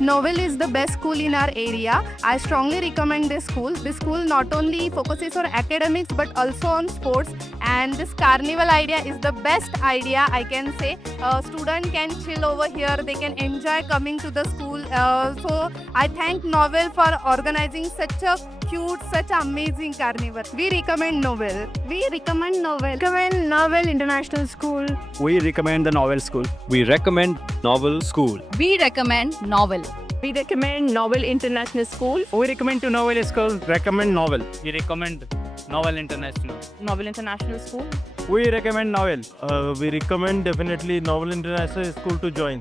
Novel is the best school in our area. I strongly recommend this school. This school not only focuses on academics but also on sports. And this carnival idea is the best idea, I can say. Student can chill over here. They can enjoy coming to the school. So I thank Novel for organizing such a cute, such amazing carnival. We recommend Novel. We recommend Novel. Recommend Novel International School. We recommend the Novel School. We recommend Novel School. We recommend Novel. We recommend Novel International School. We recommend to Novel School. Recommend Novel. We recommend Novel International. Novel International School. We recommend Novel. We recommend definitely Novel International School to join.